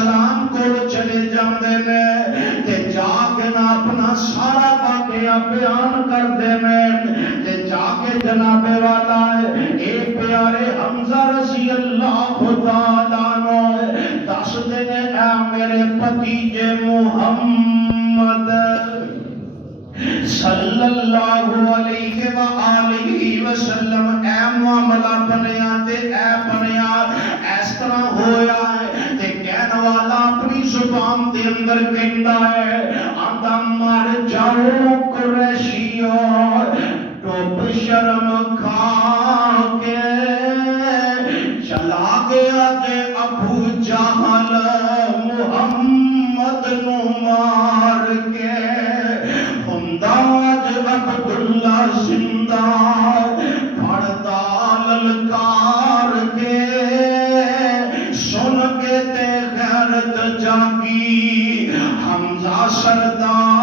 सलाम को चले जाते ने ते जाके ना अपना सारा वाकया बयान कर देने ते जाके जनाबे वाला ए प्यारे हमजा रजी अल्लाह ताला नो दस देने ए मेरे भतीजे मुहम्मद सल्लल्लाहु अलैहि व आलिहि वसल्लम ए मामला बनया ते ए बनया इस तरह होया है ते कहने वाला अपनी जुबान के अंदर कहता है आंदा मर जाओ कुरैशियो टोप शर्म खा के चला गया ते अबू जहल मुहम्मद नु मार के हुंदाज अब्दुल्ला जिंदा पड़दा ललकार के सुन के ते गैरत जागी हमजा सरदार